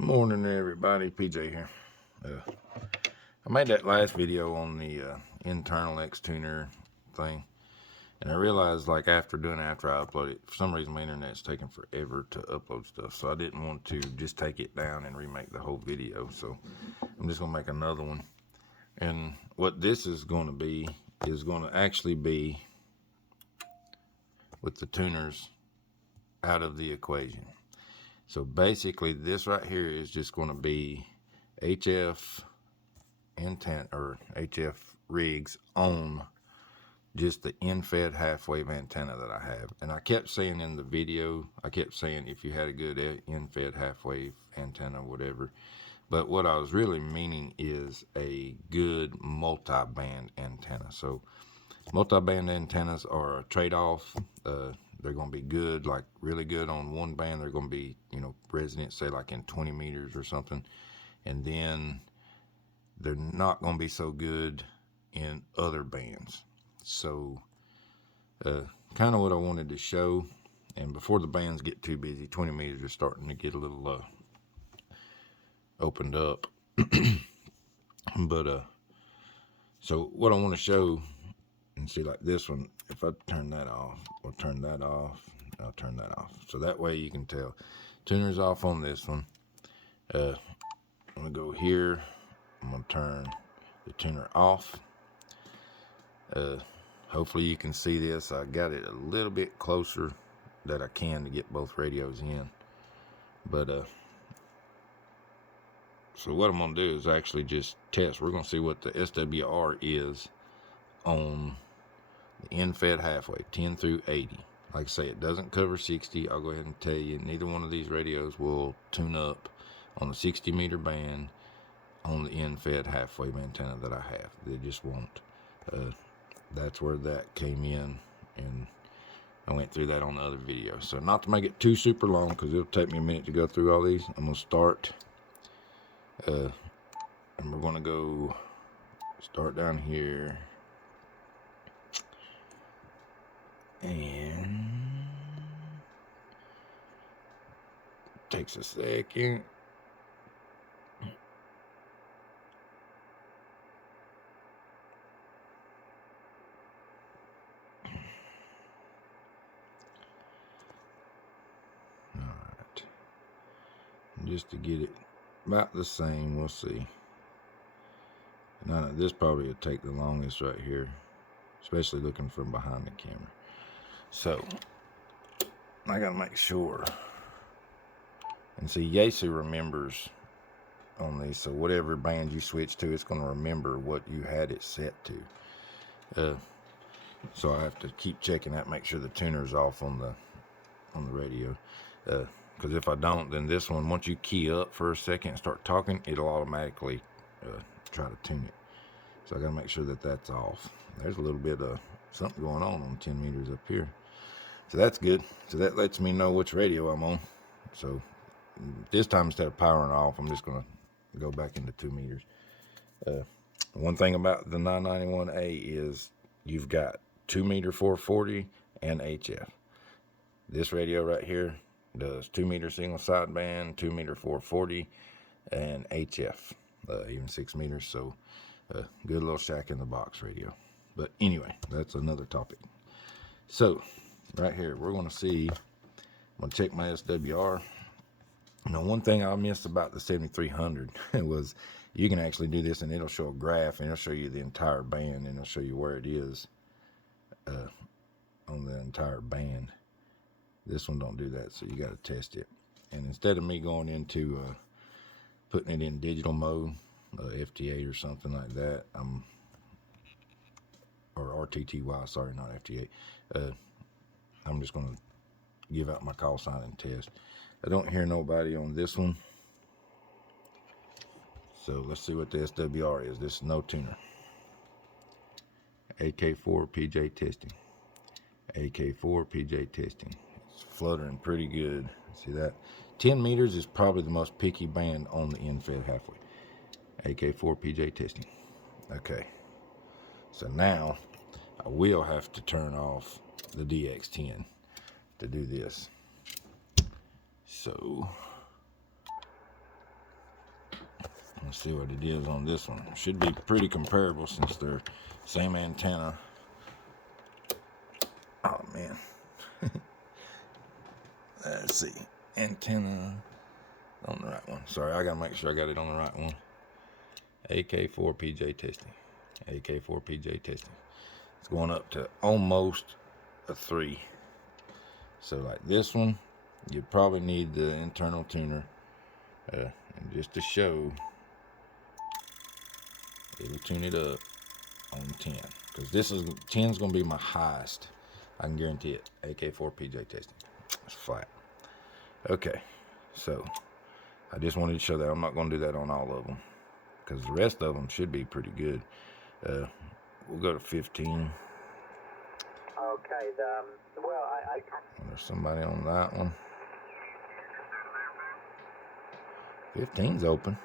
Morning everybody, PJ here. I made that last video on the internal X tuner thing, and I realized like after I uploaded it, for some reason my internet's taking forever to upload stuff, so I didn't want to just take it down and remake the whole video, so I'm just gonna make another one. And what this is going to be is going to actually be with the tuners out of the equation. So basically this right here is just going to be HF antenna or HF rigs on just the in-fed half-wave antenna that I have. And I kept saying in the video, if you had a good in-fed half-wave antenna, whatever. But what I was really meaning is a good multi-band antenna. So multi-band antennas are a trade-off. They're going to be good, like really good on one band. They're going to be, resonant, say like in 20 meters or something. And then they're not going to be so good in other bands. So kind of what I wanted to show. And before the bands get too busy, 20 meters are starting to get a little opened up. But so what I want to show, and see like this one, if I turn that off, or turn that off, I'll turn that off. So that way you can tell. Tuner's off on this one. I'm going to go here. I'm going to turn the tuner off. Hopefully you can see this. I got it a little bit closer that I can to get both radios in. But so what I'm going to do is actually just test. We're going to see what the SWR is on the in-fed halfway, 10 through 80. Like I say, it doesn't cover 60. I'll go ahead and tell you, neither one of these radios will tune up on the 60 meter band on the in-fed half-wave antenna that I have. They just won't. That's where that came in, and I went through that on the other video. So not to make it too super long, because it'll take me a minute to go through all these, I'm going to start, and we're going to go start down here, and takes a second. Alright, just to get it about the same, we'll see. Now this probably will take the longest right here, especially looking from behind the camera. So I gotta make sure. And see, Yaesu remembers on these, so whatever band you switch to, it's going to remember what you had it set to. So I have to keep checking that, make sure the tuner's off on the radio. Because if I don't, then this one, once you key up for a second and start talking, it'll automatically try to tune it. So I got to make sure that that's off. There's a little bit of something going on 10 meters up here. So that's good. So that lets me know which radio I'm on. So this time, instead of powering off, I'm just going to go back into 2 meters. One thing about the 991A is you've got 2 meter 440 and HF. This radio right here does 2 meter single sideband, 2 meter 440, and HF, even 6 meters. So good little shack in the box radio. But anyway, that's another topic. So right here, we're going to see, I'm going to check my SWR. Now, one thing I missed about the 7300 was you can actually do this, and it'll show a graph, and it'll show you the entire band, and it'll show you where it is on the entire band. This one don't do that, so you got to test it. And instead of me going into putting it in digital mode, FT8 or something like that, or RTTY, sorry, not FT8. I'm just going to give out my call sign and test. I don't hear nobody on this one. So let's see what the SWR is. This is no tuner. AK4 PJ testing. AK4 PJ testing. It's fluttering pretty good. See that? 10 meters is probably the most picky band on the in-fed halfway. AK4 PJ testing. Okay. So now I will have to turn off the DX10 to do this. So Let's see what it is on this one. Should be pretty comparable since they're same antenna. Oh man. Let's see. Antenna on the right one. Sorry, I gotta make sure I got it on the right one. AK4 PJ testing. AK4 PJ testing. It's going up to almost a 3. So like this one, you probably need the internal tuner. And just to show, it'll tune it up on 10. Because this is 10 is going to be my highest. I can guarantee it. AK4 PJ testing. It's flat. Okay, so I just wanted to show that. I'm not going to do that on all of them, because the rest of them should be pretty good. We'll go to 15. Okay, There's somebody on that one. 15's open.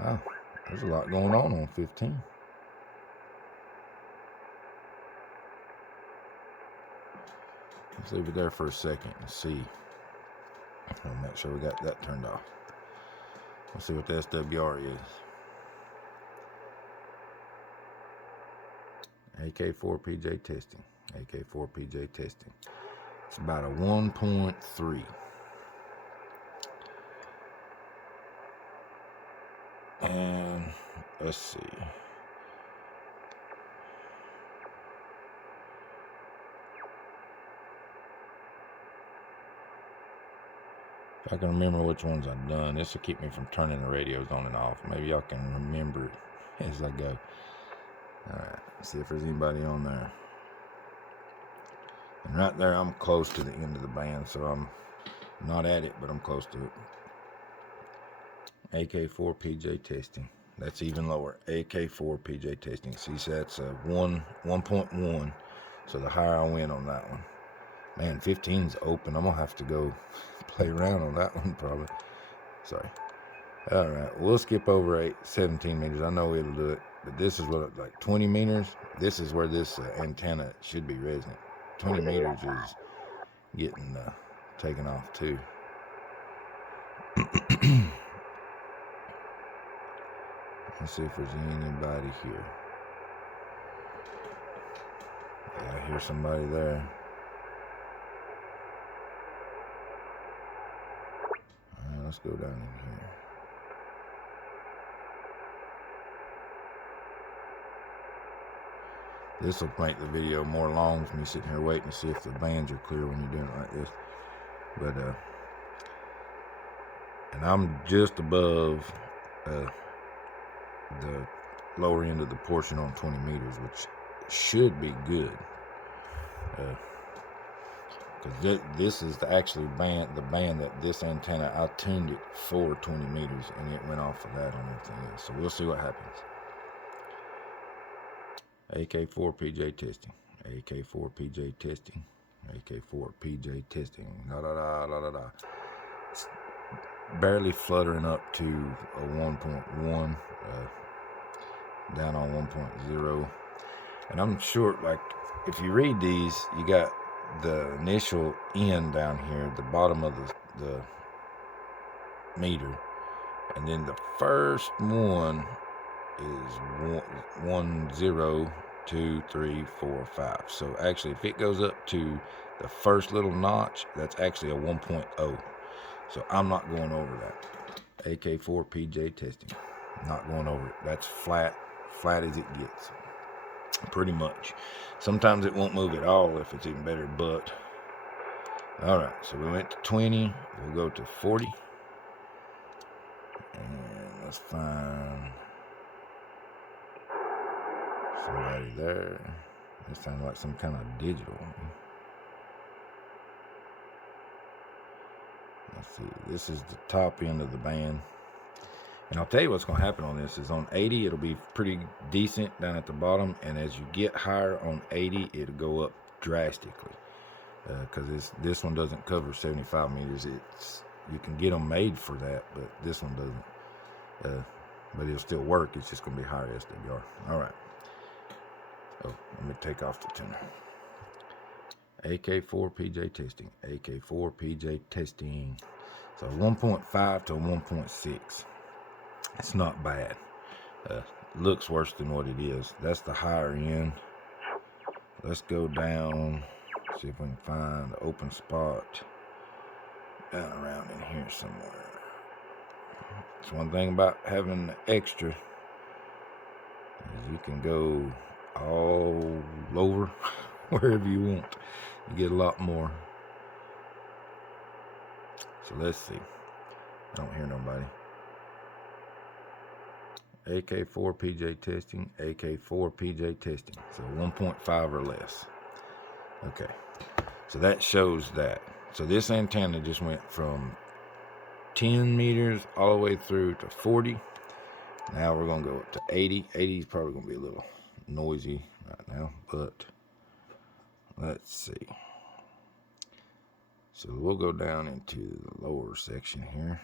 Wow, there's a lot going on 15. Let's leave it there for a second and see. I'll make sure we got that turned off. Let's see what the SWR is. AK4 PJ testing. AK4 PJ testing. It's about a 1.3. And let's see. If I can remember which ones I've done, this will keep me from turning the radios on and off. Maybe y'all can remember it as I go. Alright, let's see if there's anybody on there. And right there, I'm close to the end of the band, so I'm not at it, but I'm close to it. AK4 PJ testing. That's even lower. AK4 PJ testing. See, so that's a 1.1. So the higher I went on that one. Man, 15's open. I'm going to have to go play around on that one probably. Sorry. Alright, we'll skip over 17 meters. I know it'll do it. But this is what, like 20 meters, this is where this antenna should be resonant. 20 meters is getting taken off too. Let's see if there's anybody here. Yeah, I hear somebody there. Alright, let's go down in here. This will make the video more long for me sitting here waiting to see if the bands are clear when you're doing it like this. But, and I'm just above the lower end of the portion on 20 meters, which should be good. Because this is the band that this antenna, I tuned it for 20 meters and it went off of that on everything else. So we'll see what happens. AK4 PJ testing. AK4 PJ testing. AK4 PJ testing. La da da la da da. It's barely fluttering up to a 1.1. Down on 1.0. And I'm sure, like, if you read these, you got the initial N down here at the bottom of the meter. And then the first one is 1, 0, 2, 3, 4, 5. So actually, if it goes up to the first little notch, that's actually a 1.0. So I'm not going over that. AK4 PJ testing. Not going over it. That's flat as it gets. Pretty much. Sometimes it won't move at all if it's even better, but alright, so we went to 20. We'll go to 40. And let's find somebody there. That sounds like some kind of digital. Let's see. This is the top end of the band. And I'll tell you what's going to happen on this is on 80, it'll be pretty decent down at the bottom. And as you get higher on 80, it'll go up drastically. Because this one doesn't cover 75 meters. You can get them made for that, but this one doesn't. But it'll still work. It's just going to be higher SWR. All right. Oh, let me take off the tuner. AK4 PJ testing. AK4 PJ testing. So 1.5 to 1.6. It's not bad. Looks worse than what it is. That's the higher end. Let's go down, see if we can find an open spot down around in here somewhere. It's one thing about having the extra is you can go all over wherever you want. You get a lot more. So let's see. I don't hear nobody. AK4 PJ testing, AK4 PJ testing. So 1.5 or less. Okay. So that shows that. So this antenna just went from 10 meters all the way through to 40. Now we're going to go up to 80. 80 is probably going to be a little noisy right now, but let's see. So we'll go down into the lower section here.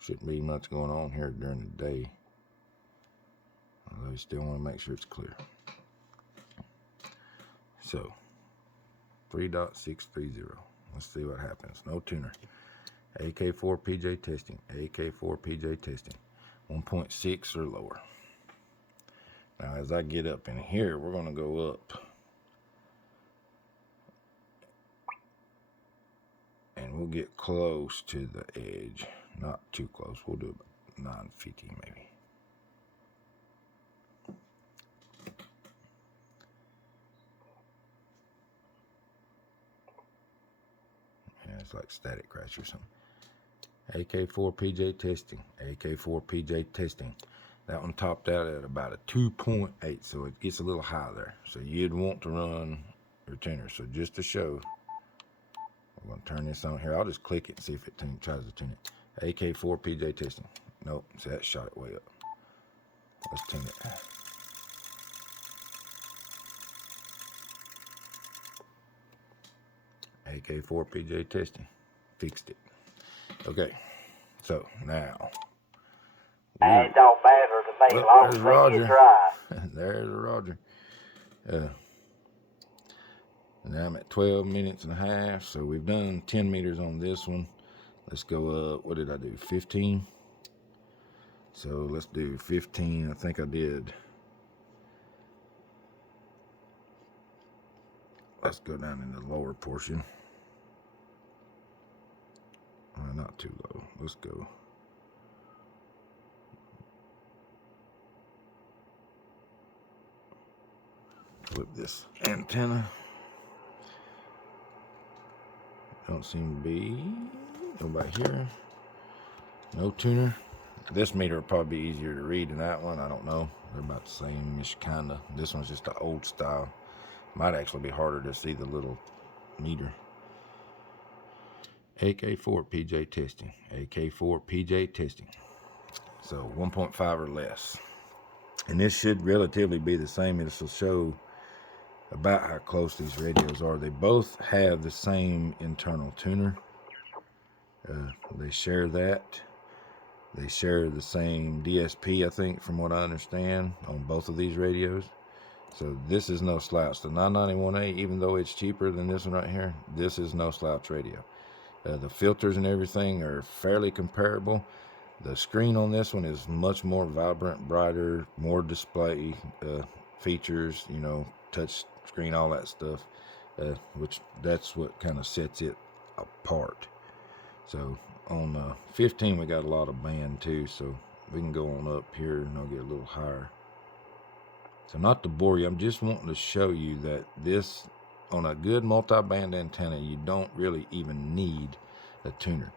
Shouldn't be much going on here during the day. Although you still want to make sure it's clear. So 3.630. Let's see what happens. No tuner. AK4 PJ testing. AK4 PJ testing. 1.6 or lower. Now as I get up in here, we're going to go up. And we'll get close to the edge. Not too close. We'll do about 950 maybe. Yeah, it's like static crash or something. AK4 PJ testing. AK4 PJ testing. That one topped out at about a 2.8, so it gets a little high there. So you'd want to run your tuner. So just to show, I'm going to turn this on here. I'll just click it and see if it tries to tune it. AK4 PJ testing. Nope, see that shot it way up. Let's tune it. AK4 PJ testing. Fixed it. Okay, so now. It don't matter to me as long as they get dry. There's Roger. Now I'm at 12 minutes and a half, so we've done 10 meters on this one. Let's go up, what did I do, 15? So let's do 15, I think I did. Let's go down in the lower portion. Not too low, let's go. Flip this antenna. Don't seem to be nobody here. No tuner. This meter will probably be easier to read than that one. I don't know. They're about the same-ish kinda. This one's just the old style. Might actually be harder to see the little meter. AK4 PJ testing. AK4 PJ testing. So 1.5 or less. And this should relatively be the same. This will show about how close these radios are. They both have the same internal tuner. They share that. They share the same DSP, I think, from what I understand, on both of these radios. So this is no slouch. The 991A, even though it's cheaper than this one right here, this is no slouch radio. The filters and everything are fairly comparable. The screen on this one is much more vibrant, brighter, more display features, you know, touch screen, all that stuff, which that's what kind of sets it apart. So on 15 we got a lot of band too, so we can go on up here and I'll get a little higher. So not to bore you, I'm just wanting to show you that this, on a good multi-band antenna, you don't really even need a tuner.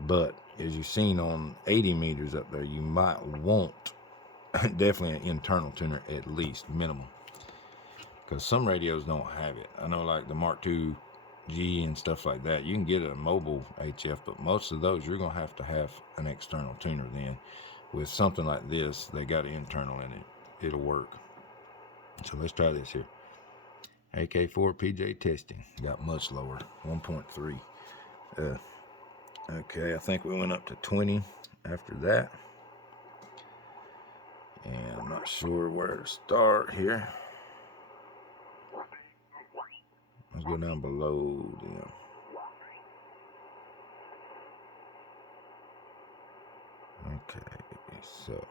But as you've seen on 80 meters up there, you might want definitely an internal tuner at least, minimum. Because some radios don't have it. I know like the Mark II G and stuff like that, you can get a mobile HF, but most of those you're going to have an external tuner then. With something like this, they got an internal in it. It'll work. So let's try this here. AK4 PJ testing. Got much lower, 1.3. Okay, I think we went up to 20 after that. And I'm not sure where to start here. Let's go down below them. Okay, so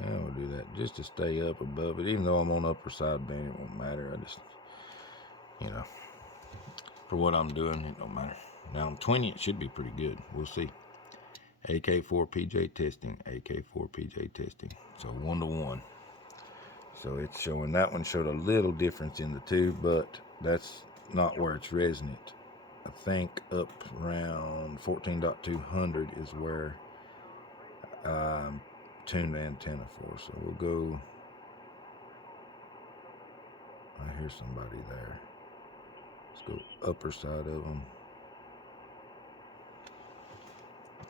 yeah, we'll do that just to stay up above it. Even though I'm on upper side band, it won't matter. I just, you know, for what I'm doing, it don't matter. Now on 20, it should be pretty good. We'll see. AK4PJ testing, AK4PJ testing. So 1 to 1. So it's showing, that one showed a little difference in the two, but that's not where it's resonant. I think up around 14.200 is where I'm tuned the antenna for. So we'll go, I hear somebody there. Let's go upper side of them.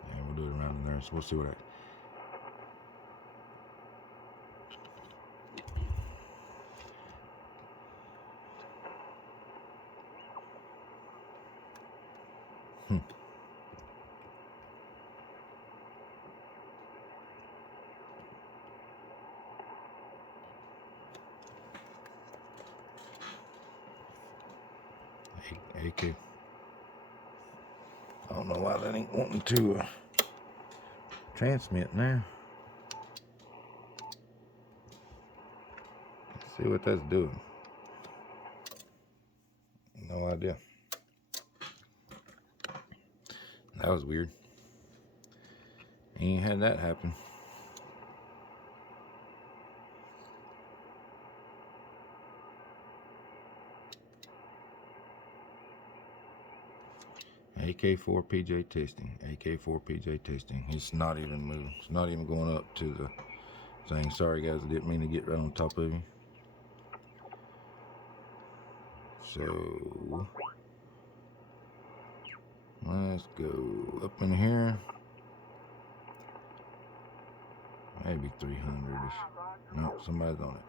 Yeah, we'll do it around there. So we'll see what AK. I don't know why that ain't wanting to transmit now. Let's see what that's doing. No idea. That was weird. Ain't had that happen. AK4PJ testing. AK4PJ testing. It's not even moving. It's not even going up to the thing. Sorry guys, I didn't mean to get right on top of you. So let's go up in here. Maybe 300-ish. Nope, somebody's on it.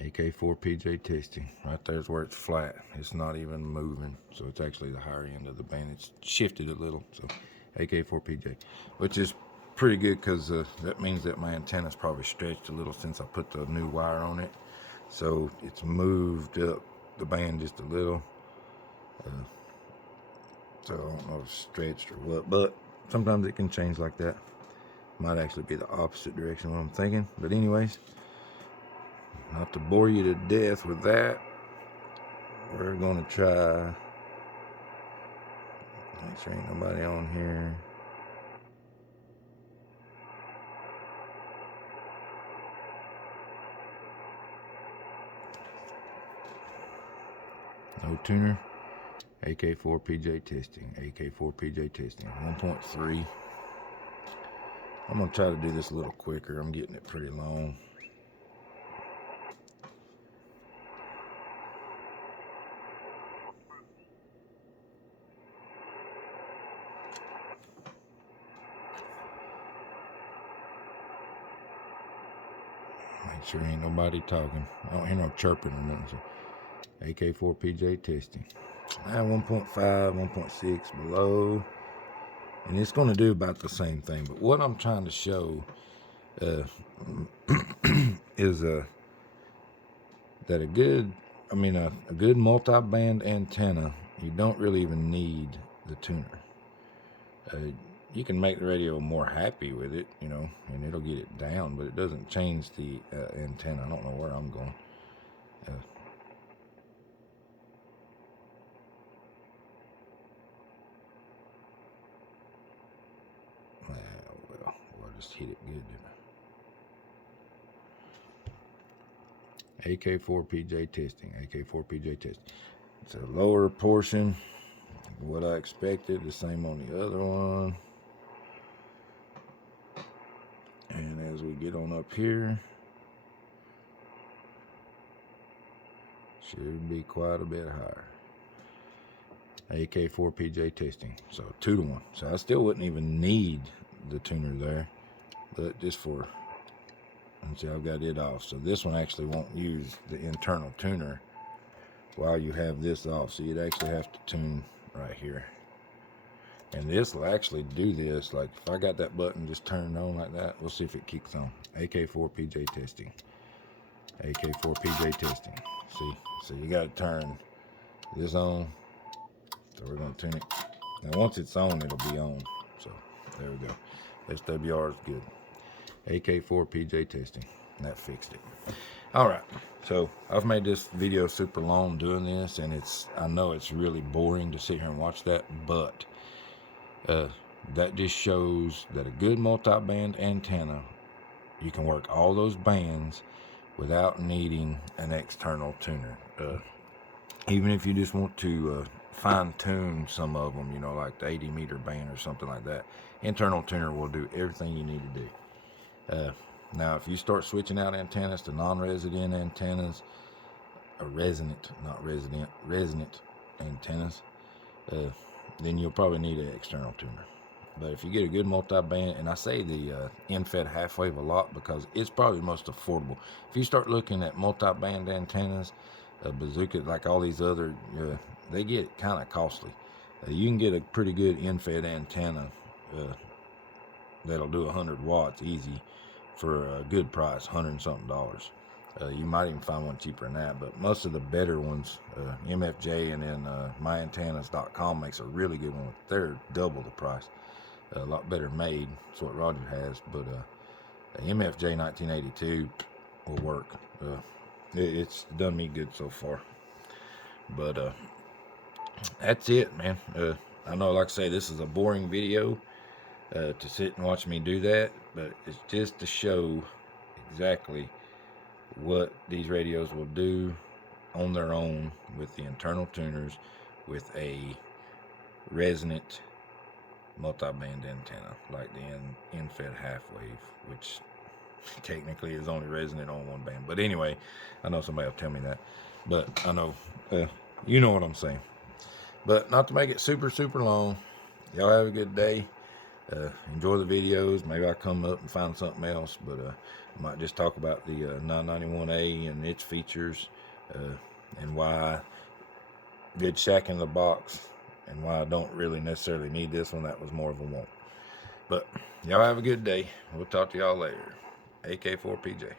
AK4PJ testing. Right there's where it's flat. It's not even moving. So it's actually the higher end of the band. It's shifted a little. So AK4PJ, which is pretty good because that means that my antenna's probably stretched a little since I put the new wire on it. So it's moved up the band just a little. So I don't know if it's stretched or what, but sometimes it can change like that. Might actually be the opposite direction of what I'm thinking. But anyways, not to bore you to death with that, we're gonna try, make sure ain't nobody on here. No tuner. AK4PJ testing. AK4PJ testing. 1.3. I'm gonna try to do this a little quicker. I'm getting it pretty long. Make sure ain't nobody talking. I don't hear no chirping or nothing. So AK4PJ testing. 1.5, 1.6 below. And it's going to do about the same thing. But what I'm trying to show is that a good multi-band antenna, you don't really even need the tuner. You can make the radio more happy with it, you know, and it'll get it down, but it doesn't change the antenna. I don't know where I'm going. Well, I just hit it good, didn't I? AK4PJ testing. AK4PJ testing. It's a lower portion of what I expected. The same on the other one. And as we get on up here, should be quite a bit higher. AK4PJ testing. So 2 to 1. So I still wouldn't even need the tuner there, but just for, and see, I've got it off. So this one actually won't use the internal tuner while you have this off. So you'd actually have to tune right here. And this will actually do this. Like if I got that button just turned on like that, we'll see if it kicks on. AK4PJ testing. AK4PJ testing. See, so you got to turn this on. So we're going to tune it. And once it's on, it'll be on. So there we go. SWR is good. AK4PJ testing. And that fixed it. All right. So I've made this video super long doing this, and I know it's really boring to sit here and watch that, but that just shows that a good multi-band antenna, you can work all those bands without needing an external tuner. Even if you just want to fine-tune some of them, you know, like the 80-meter band or something like that, internal tuner will do everything you need to do. Now, if you start switching out antennas to non-resident antennas, or resonant antennas, then you'll probably need an external tuner. But if you get a good multi-band, and I say the Efhw half wave a lot because it's probably the most affordable. If you start looking at multi-band antennas, bazooka, like all these other, they get kind of costly. You can get a pretty good Efhw antenna that'll do 100 watts easy for a good price, $100 and something. You might even find one cheaper than that, but most of the better ones, MFJ and then myantennas.com makes a really good one. They're double the price, a lot better made. That's what Roger has, but MFJ 1982 will work. It's done me good so far. But that's it, man. I know, like I say, this is a boring video to sit and watch me do that, but it's just to show exactly what these radios will do on their own with the internal tuners with a resonant multi-band antenna like the Efhw half wave, which technically is only resonant on one band. But anyway, I know somebody will tell me that, but I know you know what I'm saying. But not to make it super long, y'all have a good day. Enjoy the videos. Maybe I'll come up and find something else, but I might just talk about the 991A and its features, and why good shack in the box, and why I don't really necessarily need this one. That was more of a want. But y'all have a good day. We'll talk to y'all later. AK4PJ.